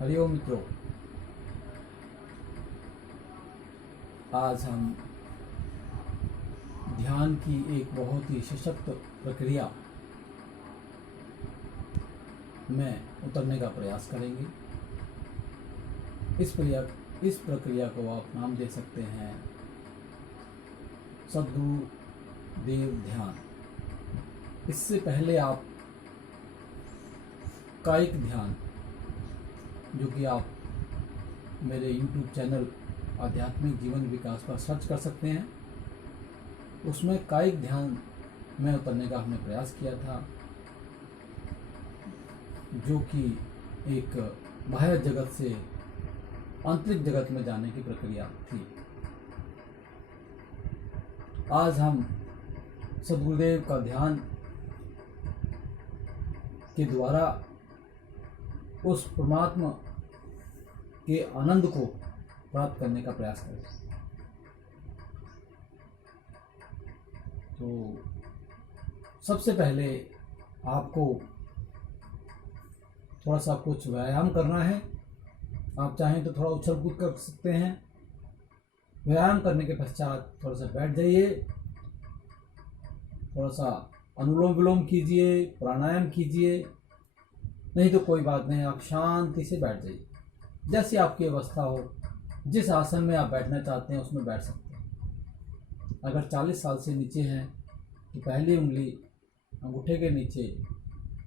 हरिओम मित्रों, आज हम ध्यान की एक बहुत ही सशक्त प्रक्रिया में उतरने का प्रयास करेंगे। इस प्रक्रिया को आप नाम दे सकते हैं सद्गुरु देव ध्यान। इससे पहले आप कायिक ध्यान, जो कि आप मेरे YouTube चैनल आध्यात्मिक जीवन विकास पर सर्च कर सकते हैं, उसमें कायिक ध्यान में उतरने का हमने प्रयास किया था, जो कि एक बाह्य जगत से आंतरिक जगत में जाने की प्रक्रिया थी। आज हम सद्गुरुदेव का ध्यान के द्वारा उस परमात्मा के आनंद को प्राप्त करने का प्रयास करें। तो सबसे पहले आपको थोड़ा सा कुछ व्यायाम करना है। आप चाहें तो थोड़ा उछल कूद कर सकते हैं। व्यायाम करने के पश्चात थोड़ा सा बैठ जाइए, थोड़ा सा अनुलोम विलोम कीजिए, प्राणायाम कीजिए। नहीं तो कोई बात नहीं, आप शांति से बैठ जाइए। जैसी आपकी अवस्था हो, जिस आसन में आप बैठना चाहते हैं उसमें बैठ सकते हैं। अगर 40 साल से नीचे हैं तो पहली उंगली अंगूठे के नीचे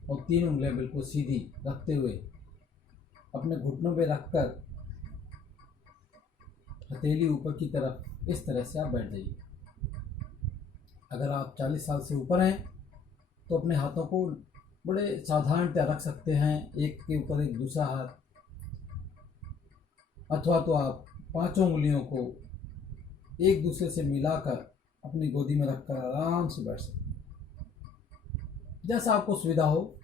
और 3 उंगलियां बिल्कुल सीधी रखते हुए अपने घुटनों पे रखकर हथेली ऊपर की तरफ इस तरह से आप बैठ जाइए। अगर आप 40 साल से ऊपर हैं तो अपने हाथों को बड़े साधारणतः रख सकते हैं, एक के ऊपर एक दूसरा हाथ, अथवा तो आप 5 उंगलियों को एक दूसरे से मिलाकर अपनी गोदी में रखकर आराम से बैठ सकते हैं। जैसा आपको सुविधा हो,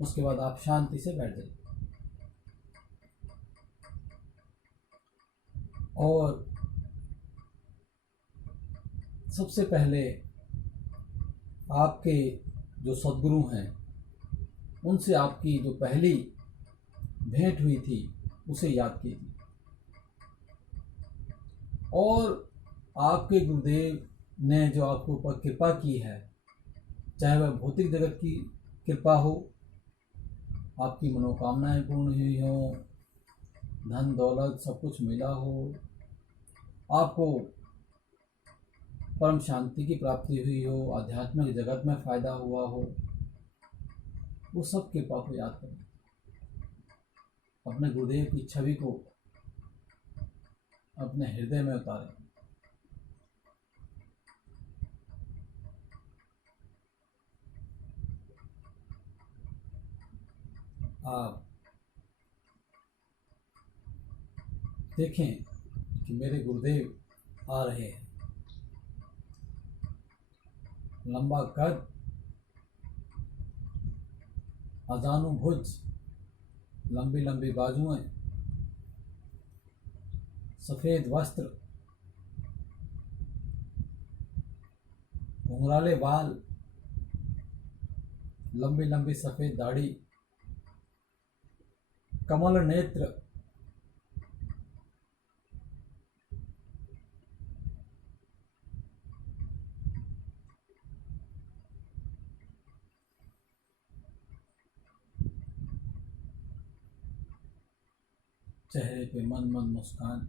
उसके बाद आप शांति से बैठ जाइए। और सबसे पहले आपके जो सद्गुरु हैं, उनसे आपकी जो पहली भेंट हुई थी उसे याद कीजिए। और आपके गुरुदेव ने जो आपके ऊपर कृपा की है, चाहे वह भौतिक जगत की कृपा हो, आपकी मनोकामनाएं पूर्ण हुई हो, धन दौलत सब कुछ मिला हो, आपको परम शांति की प्राप्ति हुई हो, आध्यात्मिक जगत में फायदा हुआ हो, वो सब कृपा को याद करें। अपने गुरुदेव की छवि को अपने हृदय में उतारें। आप देखें कि मेरे गुरुदेव आ रहे हैं। लंबा कद, अजानुभुज, लंबी लंबी बाजुएं, सफेद वस्त्र, घुंघराले बाल, लंबी लंबी सफेद दाढ़ी, कमल नेत्र, चेहरे पे मन मन मुस्कान,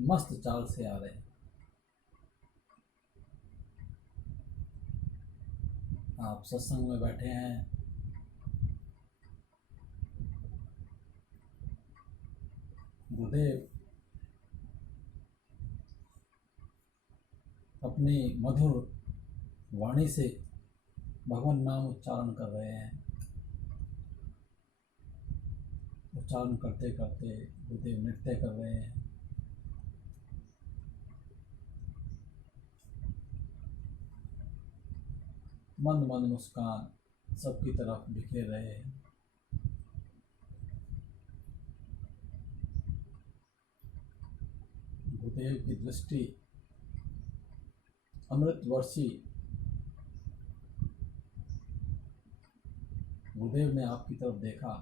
मस्त चाल से आ रहे हैं। आप सत्संग में बैठे हैं, गुरुदेव अपनी मधुर वाणी से भगवान नाम उच्चारण कर रहे हैं। उच्चारण करते करते गुरुदेव नृत्य कर रहे हैं। मंद मंद मुस्कान सबकी तरफ बिखेर रहे हैं। गुरुदेव की दृष्टि अमृत वर्षी। गुरुदेव ने आपकी तरफ देखा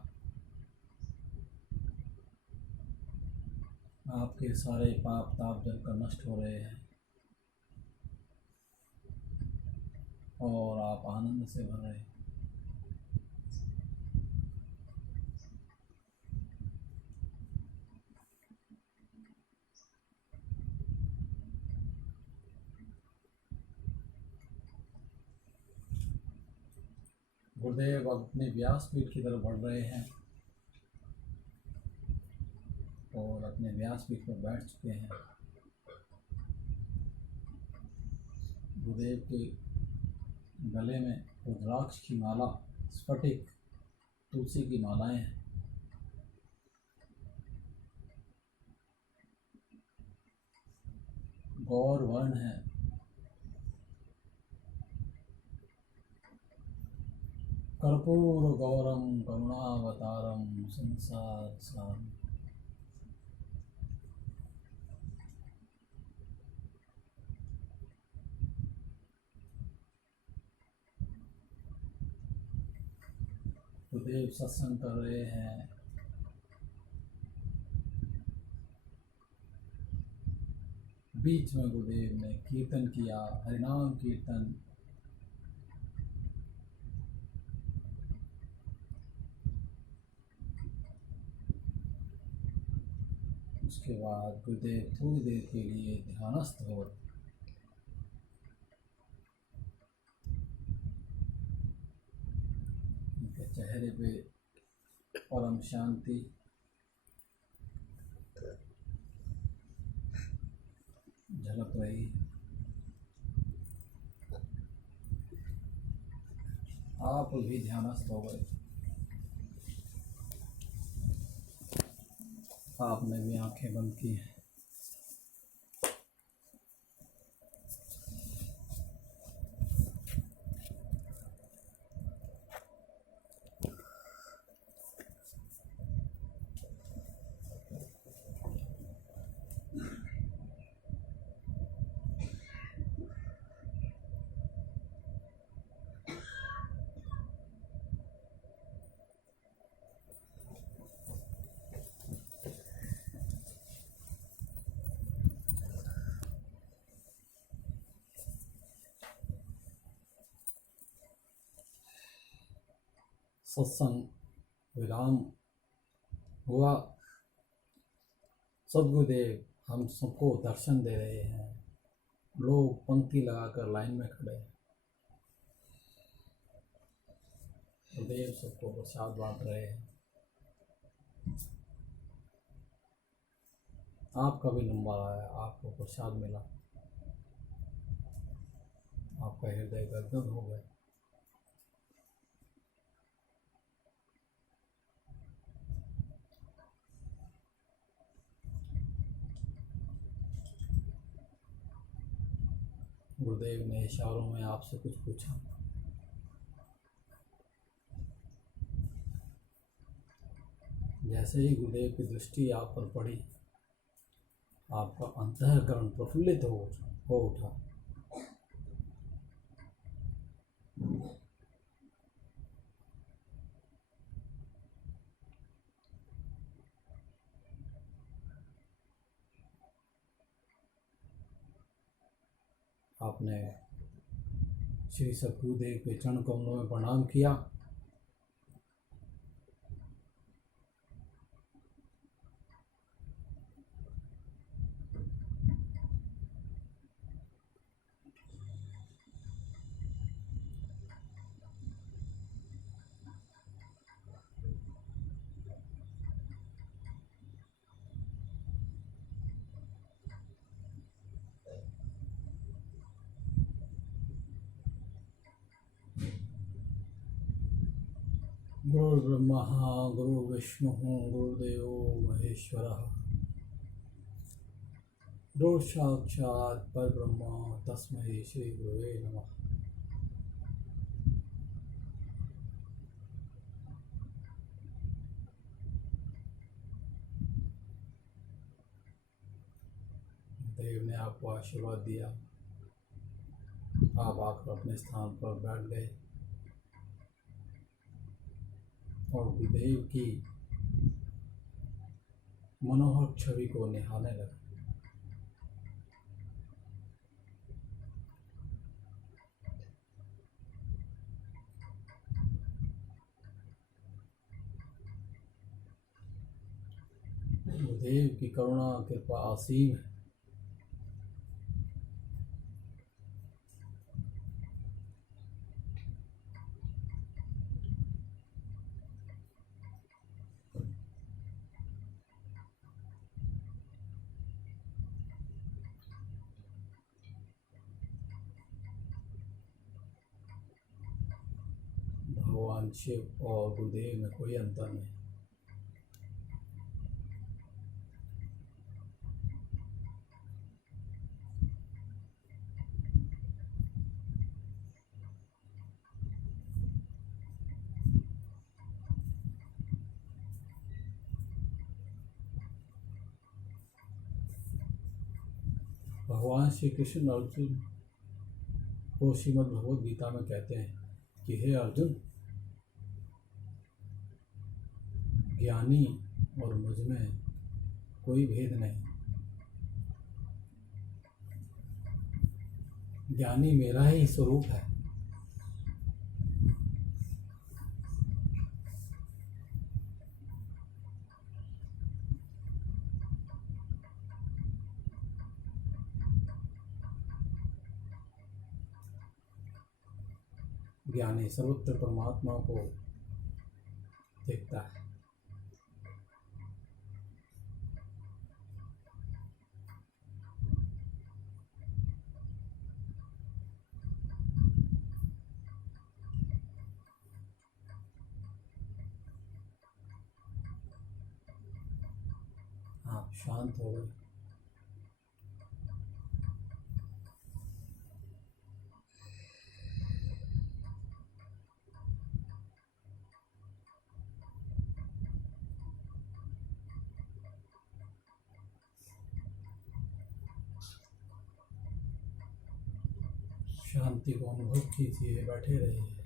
आपके सारे पाप ताप जलकर नष्ट हो रहे हैं और आप आनंद से भर रहे हैं। गुरुदेव अपने व्यासपीठ की तरफ बढ़ रहे हैं और अपने व्यासपीठ पर बैठ चुके हैं। गुरुदेव के गले में रुद्राक्ष की माला, स्फटिक, तुलसी की मालाएं हैं। गौर वर्ण है। कर्पूर गौरम करुणावतारम संसार सारम। गुरुदेव सत्संग कर रहे हैं। बीच में गुरुदेव ने कीर्तन किया, हरिनाम कीर्तन। उसके बाद गुरुदेव थोड़ी देर के लिए ध्यानस्थ हो। उनके चेहरे पे परम शांति, झलक रही। आप भी ध्यानस्थ हो गए। आपने भी आंखें बंद की हैं। सत्संग विराम हुआ। सद्गुरुदेव हम सबको दर्शन दे रहे हैं। लोग पंक्ति लगाकर लाइन में खड़े हैं। गुरुदेव सबको प्रसाद बांट रहे हैं। आपका भी नंबर आया, आपको प्रसाद मिला, आपका हृदय गदगद हो गया। गुरुदेव ने इशारों में आपसे कुछ पूछा। जैसे ही गुरुदेव की दृष्टि आप पर पड़ी, आपका अंतःकरण प्रफुल्लित हो उठा। आपने श्री सद्गुरुदेव के चरण कमलों में प्रणाम किया। गुरुर्ब्रह्मा गुरुर्विष्णु गुरुदेवो महेश्वरः, गुरु साक्षात् परब्रह्म तस्मै श्री गुरुवे नमः। देव ने आपको आशीर्वाद दिया। आप आकर अपने स्थान पर बैठ गए और गुरुदेव की मनोहर छवि को निहारने लगे। गुरुदेव की करुणा कृपा असीम है। भगवान शिव और गुरुदेव में कोई अंतर नहीं। भगवान श्री कृष्ण अर्जुन को श्रीमद् भगवद गीता में कहते हैं कि हे अर्जुन, ज्ञानी और मुझ में कोई भेद नहीं। ज्ञानी मेरा ही स्वरूप है। ज्ञानी सर्वत्र परमात्मा को देखता है। आप शांत हो गए। शांति को अनुभव कीजिए, बैठे रहिए।